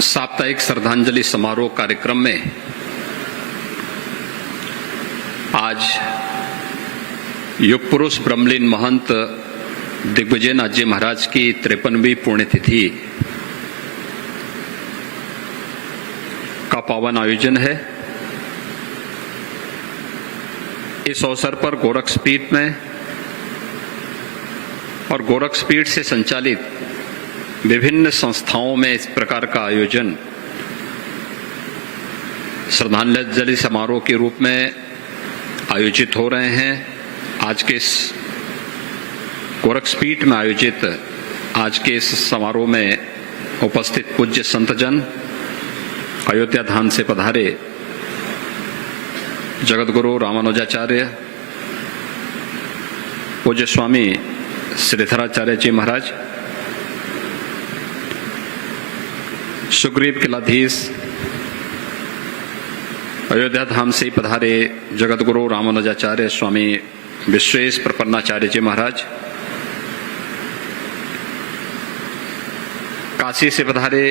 साप्ताहिक श्रद्धांजलि समारोह कार्यक्रम में आज युग पुरुष ब्रह्मलीन महंत दिग्विजयनाथ जी महाराज की 53वीं पुण्यतिथि का पावन आयोजन है। इस अवसर पर गोरक्षपीठ में और गोरक्षपीठ से संचालित विभिन्न संस्थाओं में इस प्रकार का आयोजन श्रद्धांजलि समारोह के रूप में आयोजित हो रहे हैं। आज के इस गोरक्षपीठ में आयोजित आज के इस समारोह में उपस्थित पूज्य संतजन, अयोध्या धाम से पधारे जगतगुरु रामानुजाचार्य पूज्य स्वामी श्रीधराचार्य जी महाराज, सुग्रीव किलाधीश, अयोध्या धाम से पधारे जगतगुरु रामानुजाचार्य स्वामी विश्वेश प्रपन्नाचार्य जी महाराज, काशी से पधारे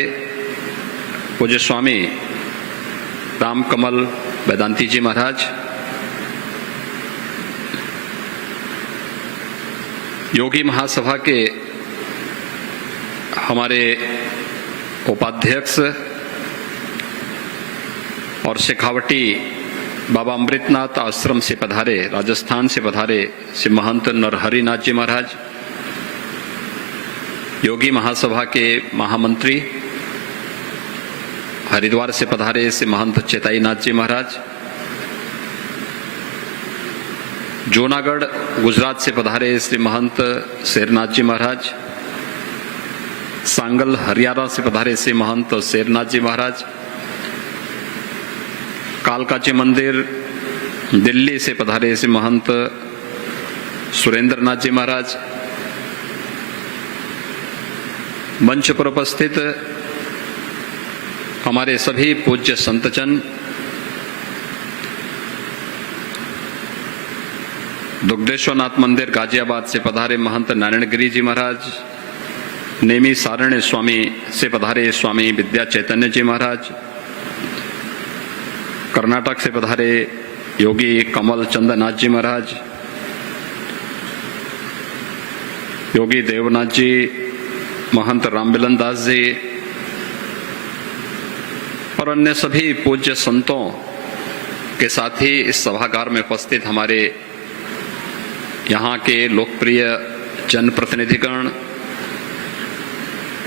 पूज्य स्वामी रामकमल वेदांती जी महाराज, योगी महासभा के हमारे उपाध्यक्ष और शेखावटी बाबा अमृतनाथ आश्रम से पधारे, राजस्थान से पधारे श्री महंत नरहरिनाथ जी महाराज, योगी महासभा के महामंत्री हरिद्वार से पधारे श्री महंत चेताईनाथ जी महाराज, जूनागढ़ गुजरात से पधारे श्री महंत शेरनाथ जी महाराज, सांगल हरियाणा से पधारे श्री महंत शेरनाथ जी महाराज, कालकाजी मंदिर दिल्ली से पधारे श्री महंत सुरेंद्रनाथ जी महाराज, मंच पर उपस्थित हमारे सभी पूज्य संतजन, दुग्धेश्वरनाथ मंदिर गाजियाबाद से पधारे महंत नारायण गिरी जी महाराज, नेमी सारण्य स्वामी से पधारे स्वामी विद्या चैतन्य जी महाराज, कर्नाटक से पधारे योगी कमल चंद्रनाथ जी महाराज, योगी देवनाथ जी, महंत रामबिलन दास जी और अन्य सभी पूज्य संतों के साथ ही इस सभागार में उपस्थित हमारे यहाँ के लोकप्रिय जनप्रतिनिधिगण,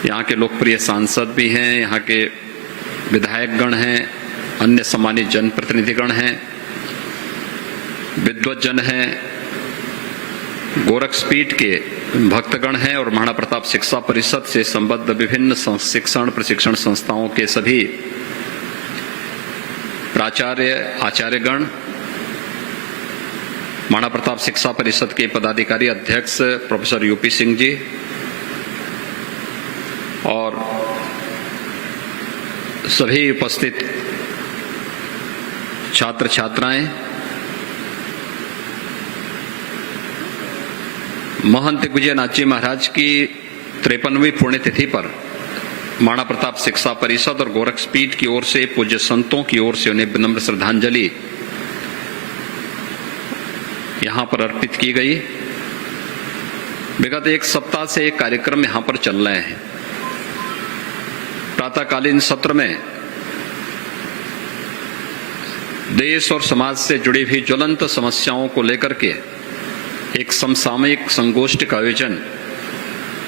यहाँ के लोकप्रिय सांसद भी हैं, यहाँ के विधायकगण हैं, अन्य सम्मानित जनप्रतिनिधिगण हैं, विद्वज्जन हैं, गोरक्षपीठ के भक्तगण हैं और महाराणा प्रताप शिक्षा परिषद से संबद्ध विभिन्न शिक्षण प्रशिक्षण संस्थाओं के सभी प्राचार्य आचार्यगण, महाराणा प्रताप शिक्षा परिषद के पदाधिकारी अध्यक्ष प्रोफेसर यूपी सिंह जी और सभी उपस्थित छात्र छात्राएं, महंत दिग्विजयनाथ जी महाराज की 53वीं पुण्यतिथि पर महाराणा प्रताप शिक्षा परिषद और गोरक्षपीठ की ओर से पूज्य संतों की ओर से उन्हें विनम्र श्रद्धांजलि यहां पर अर्पित की गई। विगत एक सप्ताह से एक कार्यक्रम यहां पर चल रहे हैं। प्रातःकालीन सत्र में देश और समाज से जुड़ी हुई ज्वलंत समस्याओं को लेकर के एक समसामयिक संगोष्ठी का आयोजन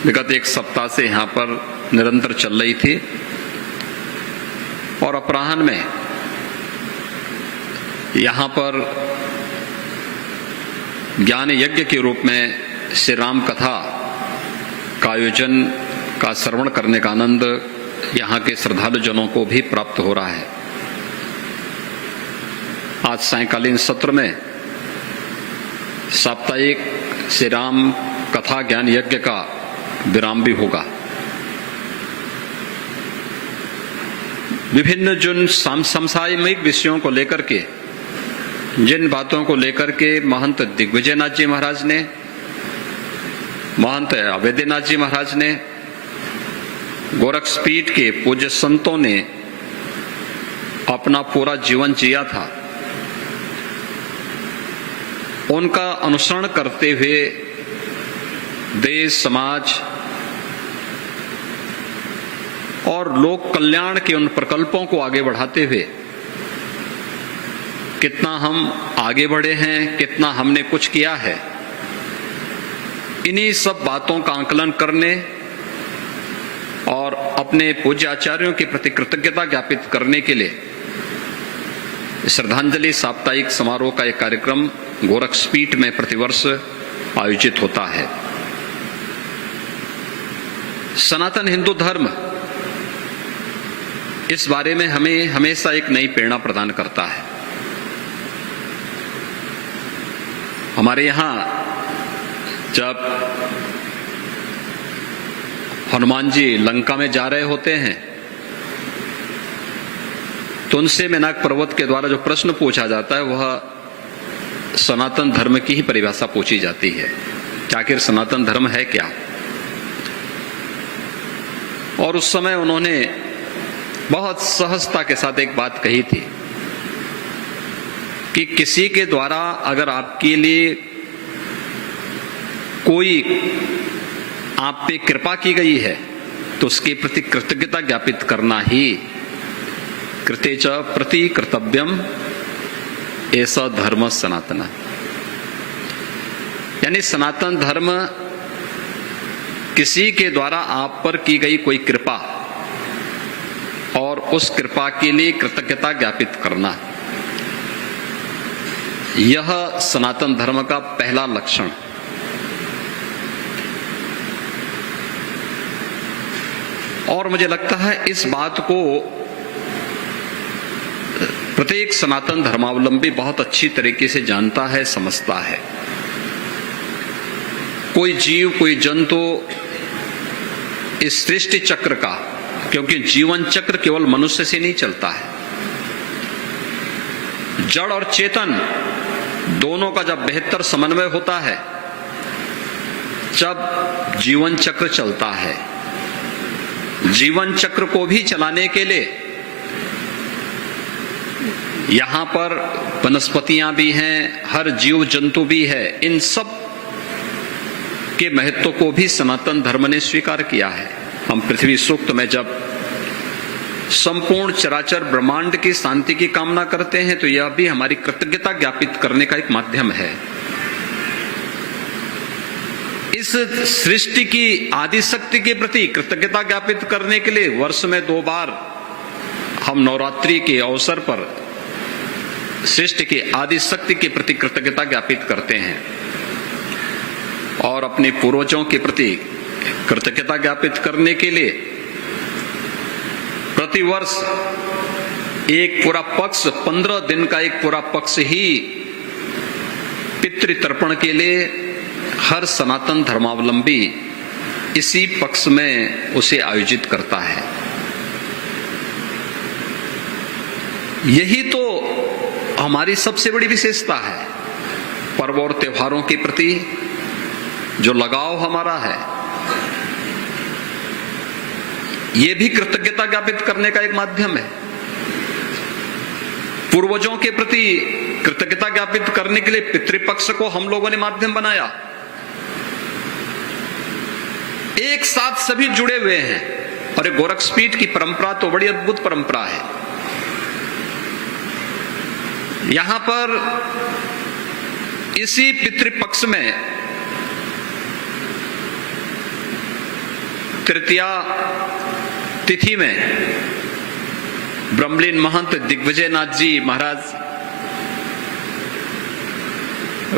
विगत एक सप्ताह से यहां पर निरंतर चल रही थी और अपराह्न में यहां पर ज्ञान यज्ञ के रूप में श्री राम कथा का आयोजन का श्रवण करने का आनंद यहां के श्रद्धालु जनों को भी प्राप्त हो रहा है। आज सायंकालीन सत्र में साप्ताहिक श्री राम कथा ज्ञान यज्ञ का विराम भी होगा। विभिन्न जिन समसामयिक विषयों को लेकर के, जिन बातों को लेकर के महंत दिग्विजयनाथ जी महाराज ने, महंत अवैधनाथ जी महाराज ने गोरक्षपीठ के पूज्य संतों ने अपना पूरा जीवन जिया था, उनका अनुसरण करते हुए देश, समाज और लोक कल्याण के उन प्रकल्पों को आगे बढ़ाते हुए कितना हम आगे बढ़े हैं, कितना हमने कुछ किया है, इन्हीं सब बातों का आकलन करने और अपने पूज्य आचार्यों के प्रति कृतज्ञता ज्ञापित करने के लिए श्रद्धांजलि साप्ताहिक समारोह का एक कार्यक्रम गोरक्षपीठ में प्रतिवर्ष आयोजित होता है। सनातन हिंदू धर्म इस बारे में हमें हमेशा एक नई प्रेरणा प्रदान करता है। हमारे यहां जब हनुमान जी लंका में जा रहे होते हैं तो उनसे मेनाक पर्वत के द्वारा जो प्रश्न पूछा जाता है वह सनातन धर्म की ही परिभाषा पूछी जाती है कि आखिर सनातन धर्म है क्या। और उस समय उन्होंने बहुत सहजता के साथ एक बात कही थी कि किसी के द्वारा अगर आपके लिए कोई आप पे कृपा की गई है तो उसके प्रति कृतज्ञता ज्ञापित करना ही कृते च प्रति कर्तव्यम ऐसा धर्म सनातन, यानी सनातन धर्म किसी के द्वारा आप पर की गई कोई कृपा और उस कृपा के लिए कृतज्ञता ज्ञापित करना, यह सनातन धर्म का पहला लक्षण। और मुझे लगता है इस बात को प्रत्येक सनातन धर्मावलंबी बहुत अच्छी तरीके से जानता है, समझता है। कोई जीव, कोई जंतु इस सृष्टि चक्र का, क्योंकि जीवन चक्र केवल मनुष्य से नहीं चलता है, जड़ और चेतन दोनों का जब बेहतर समन्वय होता है जब जीवन चक्र चलता है। जीवन चक्र को भी चलाने के लिए यहां पर वनस्पतियां भी हैं, हर जीव जंतु भी है, इन सब के महत्व को भी सनातन धर्म ने स्वीकार किया है। हम पृथ्वी सूक्त में जब संपूर्ण चराचर ब्रह्मांड की शांति की कामना करते हैं तो यह भी हमारी कृतज्ञता ज्ञापित करने का एक माध्यम है। इस सृष्टि की आदि शक्ति के प्रति कृतज्ञता ज्ञापित करने के लिए वर्ष में 2 बार हम नवरात्रि के अवसर पर सृष्टि की आदि शक्ति के प्रति कृतज्ञता ज्ञापित करते हैं और अपने पूर्वजों के प्रति कृतज्ञता ज्ञापित करने के लिए प्रतिवर्ष एक पूरा पक्ष, 15 दिन का एक पूरा पक्ष ही पितृतर्पण के लिए हर सनातन धर्मावलंबी इसी पक्ष में उसे आयोजित करता है। यही तो हमारी सबसे बड़ी विशेषता है। पर्व और त्योहारों के प्रति जो लगाव हमारा है, यह भी कृतज्ञता ज्ञापित करने का एक माध्यम है। पूर्वजों के प्रति कृतज्ञता ज्ञापित करने के लिए पितृपक्ष को हम लोगों ने माध्यम बनाया। एक साथ सभी जुड़े हुए हैं और गोरक्षपीठ की परंपरा तो बड़ी अद्भुत परंपरा है। यहां पर इसी पितृपक्ष में तृतीया तिथि में ब्रह्मलीन महंत दिग्विजयनाथ जी महाराज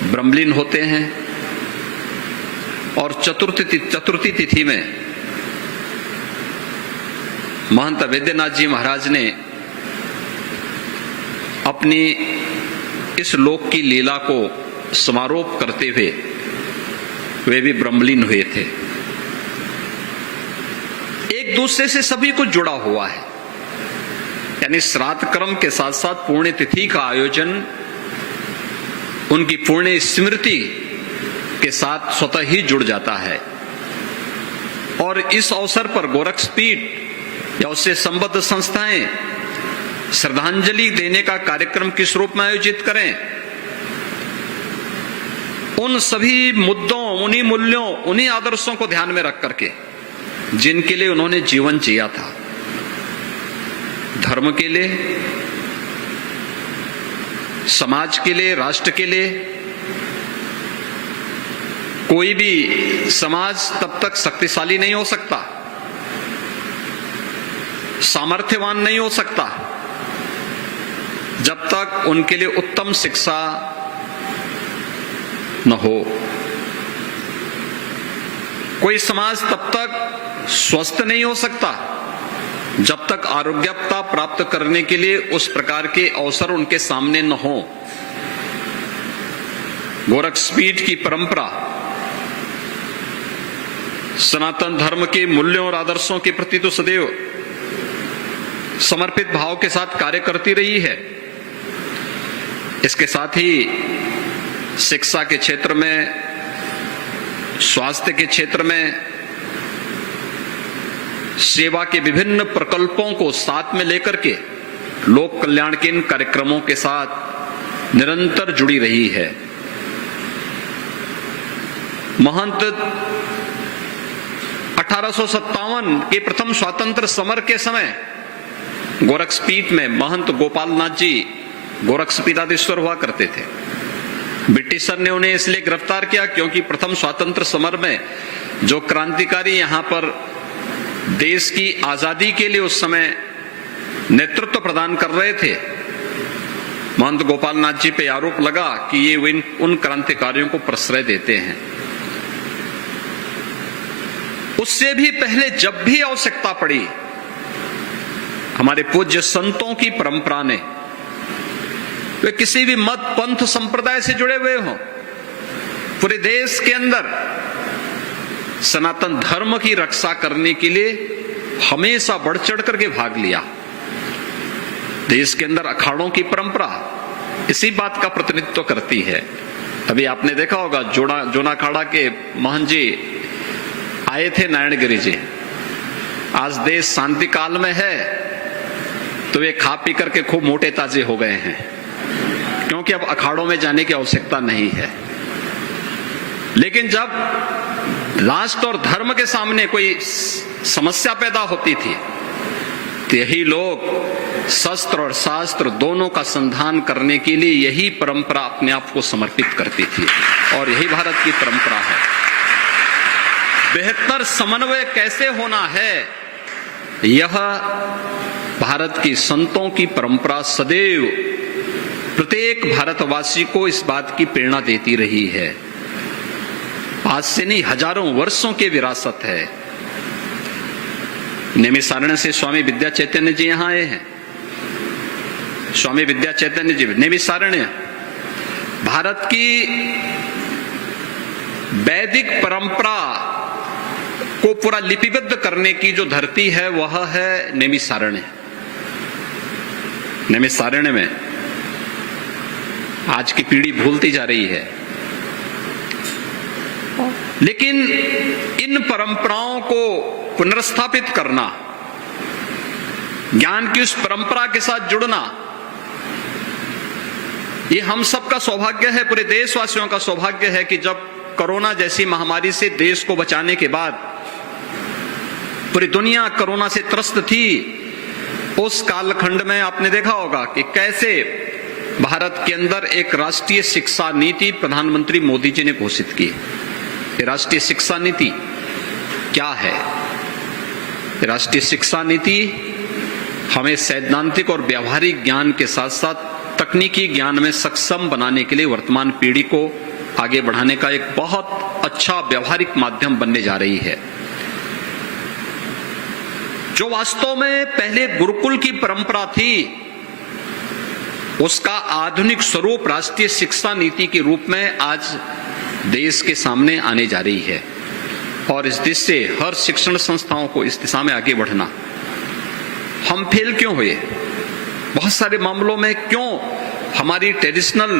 ब्रह्मलीन होते हैं और चतुर्थी तिथि में महंत वैद्यनाथ जी महाराज ने अपनी इस लोक की लीला को समारोप करते हुए वे भी ब्रह्मलीन हुए थे। एक दूसरे से सभी कुछ जुड़ा हुआ है, यानी श्राद्ध कर्म के साथ साथ पुण्य तिथि का आयोजन उनकी पुण्य स्मृति के साथ स्वतः ही जुड़ जाता है। और इस अवसर पर गोरक्षपीठ या उससे संबद्ध संस्थाएं श्रद्धांजलि देने का कार्यक्रम किस रूप में आयोजित करें, उन सभी मुद्दों, उन्हीं मूल्यों, उन्हीं आदर्शों को ध्यान में रख करके जिनके लिए उन्होंने जीवन जिया था, धर्म के लिए, समाज के लिए, राष्ट्र के लिए। कोई भी समाज तब तक शक्तिशाली नहीं हो सकता, सामर्थ्यवान नहीं हो सकता, जब तक उनके लिए उत्तम शिक्षा न हो। कोई समाज तब तक स्वस्थ नहीं हो सकता जब तक आरोग्यता प्राप्त करने के लिए उस प्रकार के अवसर उनके सामने न हो। गोरक्षपीठ की परंपरा सनातन धर्म के मूल्यों और आदर्शों के प्रति तो सदैव समर्पित भाव के साथ कार्य करती रही है। इसके साथ ही शिक्षा के क्षेत्र में, स्वास्थ्य के क्षेत्र में, सेवा के विभिन्न प्रकल्पों को साथ में लेकर के लोक कल्याण के इन कार्यक्रमों के साथ निरंतर जुड़ी रही है। महंत 1857 के प्रथम स्वातंत्र समर के समय गोरक्षपीठ में महंत गोपाल नाथ जी गोरक्षपीठाधीश्वर हुआ करते थे। ब्रिटिशर ने उन्हें इसलिए गिरफ्तार किया क्योंकि प्रथम स्वातंत्र समर में जो क्रांतिकारी यहां पर देश की आजादी के लिए उस समय नेतृत्व प्रदान कर रहे थे, महंत गोपाल नाथ जी पे आरोप लगा कि ये उन क्रांतिकारियों को प्रश्रय देते हैं। उससे भी पहले जब भी आवश्यकता पड़ी, हमारे पूज्य संतों की परंपरा ने, वे किसी भी मत पंथ संप्रदाय से जुड़े हुए हों, पूरे देश के अंदर सनातन धर्म की रक्षा करने के लिए हमेशा बढ़ चढ़ करके भाग लिया। देश के अंदर अखाड़ों की परंपरा इसी बात का प्रतिनिधित्व करती है। अभी आपने देखा होगा जोना अखाड़ा के महंत जी आए थे नारायणगिरी जी। आज देश शांति काल में है तो वे खा पी करके खूब मोटे ताजे हो गए हैं, क्योंकि अब अखाड़ों में जाने की आवश्यकता नहीं है। लेकिन जब राष्ट्र और धर्म के सामने कोई समस्या पैदा होती थी तो यही लोग शस्त्र और शास्त्र दोनों का संधान करने के लिए यही परंपरा अपने आप को समर्पित करती थी, और यही भारत की परंपरा है। बेहतर समन्वय कैसे होना है, यह भारत की संतों की परंपरा सदैव प्रत्येक भारतवासी को इस बात की प्रेरणा देती रही है। आज से नहीं, हजारों वर्षों की विरासत है। नैमिषारण्य से स्वामी विद्या चैतन्य जी यहां आए हैं। स्वामी विद्या चैतन्य जी नैमिषारण्य भारत की वैदिक परंपरा को पूरा लिपिबद्ध करने की जो धरती है वह है नैमिषारण्य। नैमिषारण्य में आज की पीढ़ी भूलती जा रही है, लेकिन इन परंपराओं को पुनर्स्थापित करना, ज्ञान की उस परंपरा के साथ जुड़ना, ये हम सबका सौभाग्य है, पूरे देशवासियों का सौभाग्य है कि जब कोरोना जैसी महामारी से देश को बचाने के बाद पूरी दुनिया कोरोना से त्रस्त थी, उस कालखंड में आपने देखा होगा कि कैसे भारत के अंदर एक राष्ट्रीय शिक्षा नीति प्रधानमंत्री मोदी जी ने घोषित की। राष्ट्रीय शिक्षा नीति क्या है? राष्ट्रीय शिक्षा नीति हमें सैद्धांतिक और व्यावहारिक ज्ञान के साथ साथ तकनीकी ज्ञान में सक्षम बनाने के लिए वर्तमान पीढ़ी को आगे बढ़ाने का एक बहुत अच्छा व्यावहारिक माध्यम बनने जा रही है। जो वास्तव में पहले गुरुकुल की परंपरा थी, उसका आधुनिक स्वरूप राष्ट्रीय शिक्षा नीति के रूप में आज देश के सामने आने जा रही है। और इस दिशा से हर शिक्षण संस्थाओं को इस दिशा में आगे बढ़ना। हम फेल क्यों हुए? बहुत सारे मामलों में क्यों हमारी ट्रेडिशनल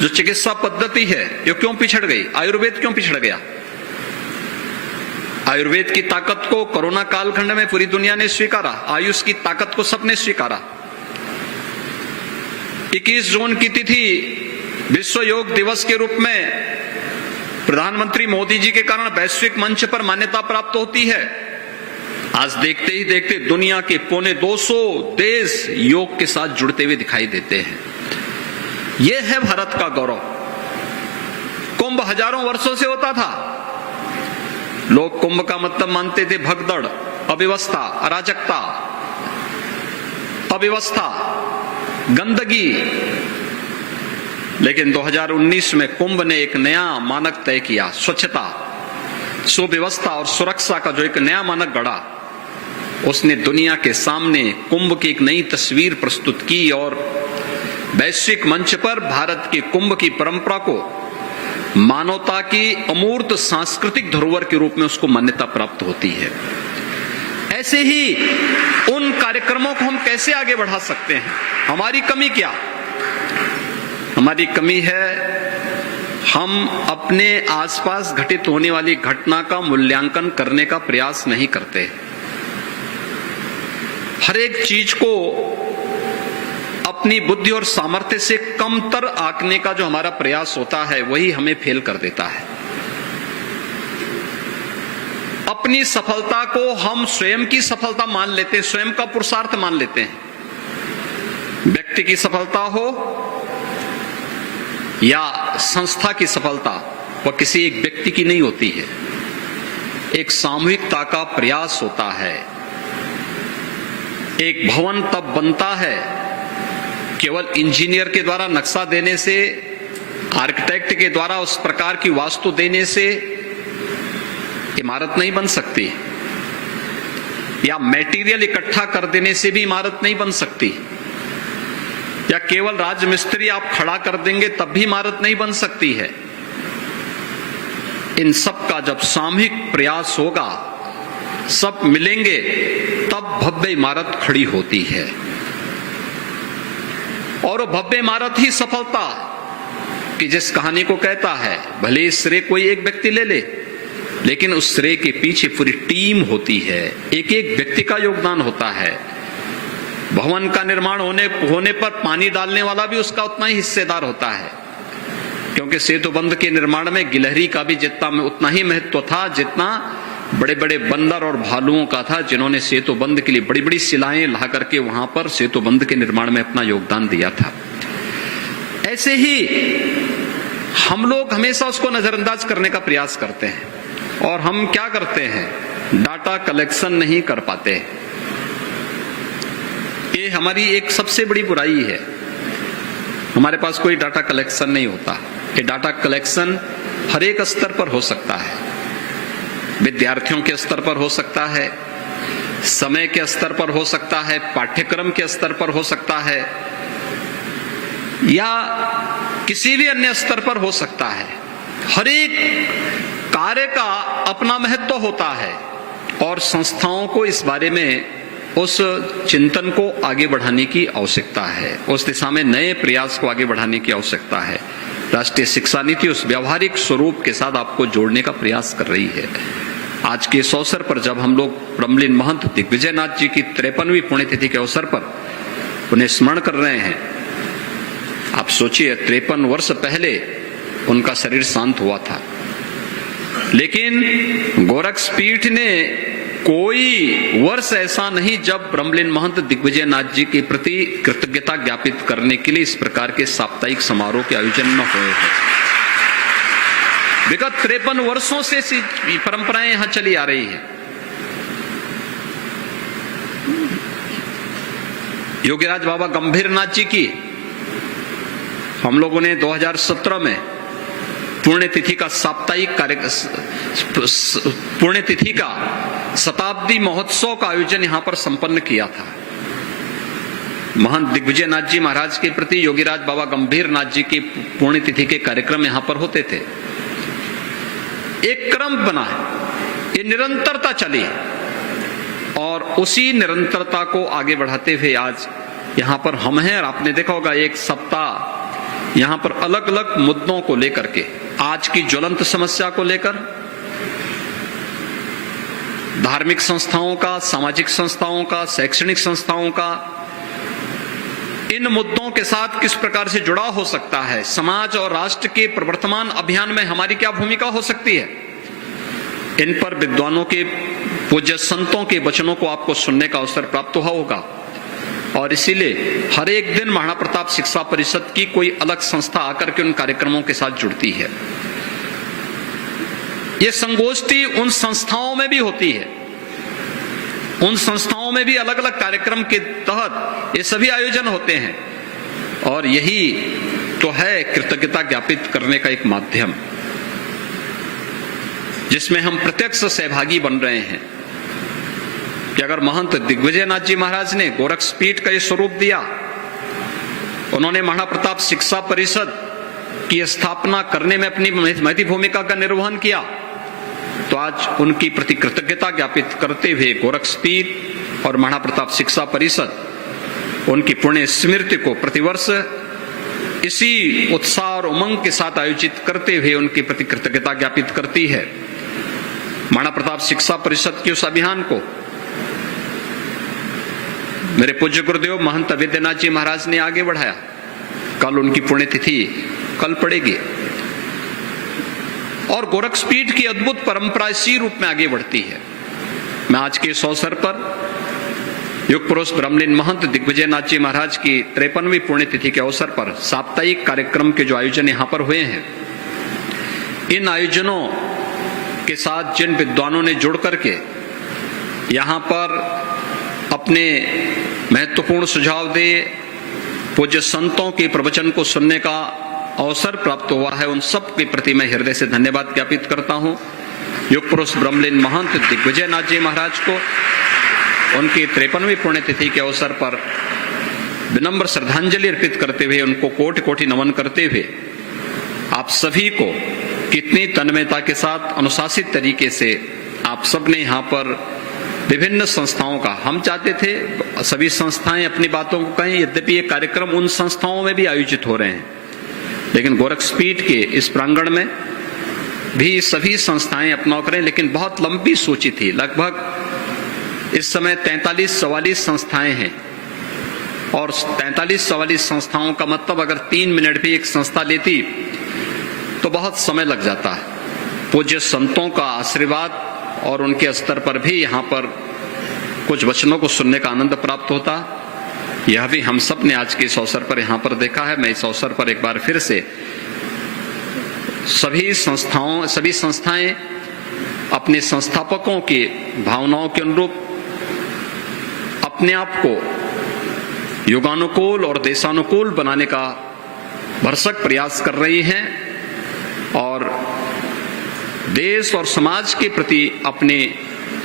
जो चिकित्सा पद्धति है ये क्यों पिछड़ गई? आयुर्वेद क्यों पिछड़ गया? आयुर्वेद की ताकत को कोरोना कालखंड में पूरी दुनिया ने स्वीकारा, आयुष की ताकत को सबने स्वीकारा। 21 जून की तिथि विश्व योग दिवस के रूप में प्रधानमंत्री मोदी जी के कारण वैश्विक मंच पर मान्यता प्राप्त होती है। आज देखते ही देखते दुनिया के 250 देश योग के साथ जुड़ते हुए दिखाई देते हैं। यह है भारत का गौरव। कुंभ हजारों वर्षों से होता था। लोग कुंभ का मतलब मानते थे भगदड़, अव्यवस्था, अराजकता, अव्यवस्था, गंदगी। लेकिन 2019 में कुंभ ने एक नया मानक तय किया। स्वच्छता, सुव्यवस्था और सुरक्षा का जो एक नया मानक गढ़ा, उसने दुनिया के सामने कुंभ की एक नई तस्वीर प्रस्तुत की और वैश्विक मंच पर भारत के कुंभ की परंपरा को मानवता की अमूर्त सांस्कृतिक धरोहर के रूप में उसको मान्यता प्राप्त होती है। ऐसे ही उन कार्यक्रमों को हम कैसे आगे बढ़ा सकते हैं? हमारी कमी क्या? हमारी कमी है हम अपने आसपास घटित होने वाली घटना का मूल्यांकन करने का प्रयास नहीं करते। हर एक चीज को अपनी बुद्धि और सामर्थ्य से कमतर आंकने का जो हमारा प्रयास होता है वही हमें फेल कर देता है। अपनी सफलता को हम स्वयं की सफलता मान लेते हैं, स्वयं का पुरुषार्थ मान लेते हैं। व्यक्ति की सफलता हो या संस्था की सफलता, वह किसी एक व्यक्ति की नहीं होती है, एक सामूहिकता का प्रयास होता है। एक भवन तब बनता है केवल इंजीनियर के द्वारा नक्शा देने से, आर्किटेक्ट के द्वारा उस प्रकार की वास्तु देने से इमारत नहीं बन सकती, या मटेरियल इकट्ठा कर देने से भी इमारत नहीं बन सकती, या केवल राजमिस्त्री आप खड़ा कर देंगे तब भी इमारत नहीं बन सकती है। इन सब का जब सामूहिक प्रयास होगा, सब मिलेंगे, तब भव्य इमारत खड़ी होती है। और वो भव्य इमारत ही सफलता कि जिस कहानी को कहता है, भले इस श्रेय कोई एक व्यक्ति ले ले, लेकिन उस श्रेय के पीछे पूरी टीम होती है, एक एक व्यक्ति का योगदान होता है। भवन का निर्माण होने पर पानी डालने वाला भी उसका उतना ही हिस्सेदार होता है, क्योंकि सेतुबंध के निर्माण में गिलहरी का भी उतना ही महत्व था जितना बड़े बड़े बंदर और भालुओं का था, जिन्होंने सेतुबंध के लिए बड़ी बड़ी शिलाएं ला करके वहां पर सेतुबंध के निर्माण में अपना योगदान दिया था। ऐसे ही हम लोग हमेशा उसको नजरअंदाज करने का प्रयास करते हैं और हम क्या करते हैं, डाटा कलेक्शन नहीं कर पाते। ये हमारी एक सबसे बड़ी बुराई है। हमारे पास कोई डाटा कलेक्शन नहीं होता। ये डाटा कलेक्शन हर एक स्तर पर हो सकता है। विद्यार्थियों के स्तर पर हो सकता है, समय के स्तर पर हो सकता है, पाठ्यक्रम के स्तर पर हो सकता है, या किसी भी अन्य स्तर पर हो सकता है। हर एक कार्य का अपना महत्व होता है और संस्थाओं को इस बारे में उस चिंतन को आगे बढ़ाने की आवश्यकता है, उस दिशा में नए प्रयास को आगे बढ़ाने की आवश्यकता है। राष्ट्रीय शिक्षा नीति उस व्यावहारिक स्वरूप के साथ आपको जोड़ने का प्रयास कर रही है। आज के इस अवसर पर जब हम लोग ब्रह्मलीन महंत दिग्विजयनाथ जी की 53वीं पुण्यतिथि के अवसर पर उन्हें स्मरण कर रहे हैं, आप सोचिए 53 वर्ष पहले उनका शरीर शांत हुआ था, लेकिन गोरक्षपीठ ने कोई वर्ष ऐसा नहीं जब ब्रह्मलीन महंत दिग्विजयनाथ जी के प्रति कृतज्ञता ज्ञापित करने के लिए इस प्रकार के साप्ताहिक समारोह के आयोजन न हुए हैं। विगत 53 वर्षों से परंपराएं यहां चली आ रही है। योगीराज बाबा गंभीरनाथ जी की हम लोगों ने 2017 में पुण्यतिथि का साप्ताहिक पुण्यतिथि का शताब्दी महोत्सव का आयोजन यहां पर संपन्न किया था। महंत दिग्विजयनाथ जी महाराज के प्रति योगीराज बाबा गंभीरनाथ जी की पुण्यतिथि के कार्यक्रम यहां पर होते थे। एक क्रम बना, ये निरंतरता चली और उसी निरंतरता को आगे बढ़ाते हुए आज यहां पर हम हैं। और आपने देखा होगा एक सप्ताह यहां पर अलग अलग मुद्दों को लेकर के, आज की ज्वलंत समस्या को लेकर, धार्मिक संस्थाओं का, सामाजिक संस्थाओं का, शैक्षणिक संस्थाओं का इन मुद्दों के साथ किस प्रकार से जुड़ा हो सकता है, समाज और राष्ट्र के प्रवर्तमान अभियान में हमारी क्या भूमिका हो सकती है, इन पर विद्वानों के, पूज्य संतों के वचनों को आपको सुनने का अवसर प्राप्त हुआ होगा। और इसीलिए हर एक दिन महाराणा प्रताप शिक्षा परिषद की कोई अलग संस्था आकर के उन कार्यक्रमों के साथ जुड़ती है। ये संगोष्ठी उन संस्थाओं में भी होती है, उन संस्थाओं में भी अलग अलग कार्यक्रम के तहत ये सभी आयोजन होते हैं, और यही तो है कृतज्ञता ज्ञापित करने का एक माध्यम, जिसमें हम प्रत्यक्ष सहभागी बन रहे हैं कि अगर महंत दिग्विजयनाथ जी महाराज ने गोरक्षपीठ का ये स्वरूप दिया, उन्होंने महाराणा प्रताप शिक्षा परिषद की स्थापना करने में अपनी महती भूमिका का निर्वहन किया, तो आज उनकी प्रति कृतज्ञता ज्ञापित करते हुए गोरक्षपीठ और महाराणा प्रताप शिक्षा परिषद उनकी पुण्य स्मृति को प्रतिवर्ष इसी उत्साह और उमंग के साथ आयोजित करते हुए उनकी प्रति कृतज्ञता ज्ञापित करती है। महाराणा प्रताप शिक्षा परिषद के उस अभियान को मेरे पूज्य गुरुदेव महंत अवेद्यनाथ जी महाराज ने आगे बढ़ाया। कल उनकी पुण्यतिथि कल पड़ेगी, और गोरक्षपीठ की अद्भुत परंपरा इसी रूप में आगे बढ़ती है। मैं आज के इस अवसर पर युग पुरुष ब्रह्मलीन महंत दिग्विजयनाथ जी महाराज की 53वीं पुण्यतिथि के अवसर पर साप्ताहिक कार्यक्रम के जो आयोजन यहां पर हुए हैं, इन आयोजनों के साथ जिन विद्वानों ने जुड़ करके यहां पर अपने महत्वपूर्ण सुझाव दे, पूज्य संतों के प्रवचन को सुनने का अवसर प्राप्त हुआ है, उन सब के प्रति मैं हृदय से धन्यवाद ज्ञापित करता हूं। युग पुरुष ब्रह्मलीन महंत दिग्विजयनाथ जी महाराज को उनकी 53वीं पुण्यतिथि के अवसर पर विनम्र श्रद्धांजलि अर्पित करते हुए, उनको कोटि कोटि नमन करते हुए, आप सभी को कितनी तन्मयता के साथ अनुशासित तरीके से आप सब ने यहाँ पर विभिन्न संस्थाओं का, हम चाहते थे सभी संस्थाएं अपनी बातों को कहें, यद्यपि ये कार्यक्रम उन संस्थाओं में भी आयोजित हो रहे हैं, लेकिन गोरक्षपीठ के इस प्रांगण में भी सभी संस्थाएं अपना करें। लेकिन बहुत लंबी सूची थी, लगभग इस समय 43-44 संस्थाएं हैं, और 43-44 संस्थाओं का मतलब अगर 3 मिनट भी एक संस्था लेती तो बहुत समय लग जाता है। पूज्य संतों का आशीर्वाद और उनके स्तर पर भी यहाँ पर कुछ वचनों को सुनने का आनंद प्राप्त होता, यह भी हम सब ने आज के इस अवसर पर यहाँ पर देखा है। मैं इस अवसर पर एक बार फिर से सभी संस्थाएं अपने संस्थापकों की भावनाओं के अनुरूप अपने आप को युगानुकूल और देशानुकूल बनाने का भरसक प्रयास कर रही हैं, और देश और समाज के प्रति अपनी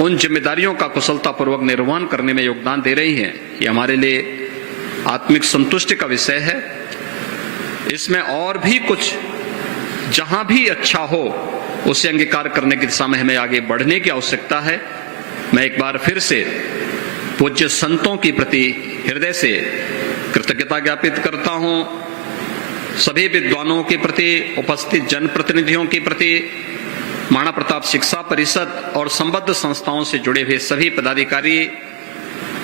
उन जिम्मेदारियों का कुशलतापूर्वक निर्वहन करने में योगदान दे रही हैं। ये हमारे लिए आत्मिक संतुष्टि का विषय है। इसमें और भी कुछ जहां भी अच्छा हो उसे अंगीकार करने की दिशा में हमें आगे बढ़ने की आवश्यकता है। मैं एक बार फिर से पूज्य संतों के प्रति हृदय से कृतज्ञता ज्ञापित करता हूं, सभी विद्वानों के प्रति, उपस्थित जनप्रतिनिधियों के प्रति, महाराणा प्रताप शिक्षा परिषद और संबद्ध संस्थाओं से जुड़े हुए सभी पदाधिकारी,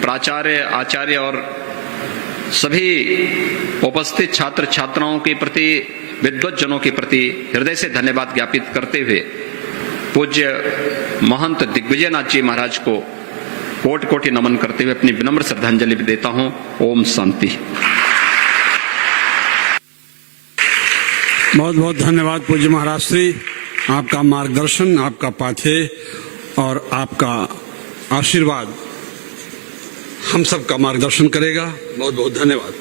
प्राचार्य, आचार्य और सभी उपस्थित छात्र छात्राओं के प्रति, विद्वज्जनों के प्रति हृदय से धन्यवाद ज्ञापित करते हुए पूज्य महंत दिग्विजयनाथ जी महाराज को कोटि कोटि नमन करते हुए अपनी विनम्र श्रद्धांजलि भी देता हूं। ओम शांति। बहुत बहुत धन्यवाद पूज्य महाराज श्री, आपका मार्गदर्शन, आपका पाथेय और आपका आशीर्वाद हम सबका मार्गदर्शन करेगा। बहुत बहुत धन्यवाद।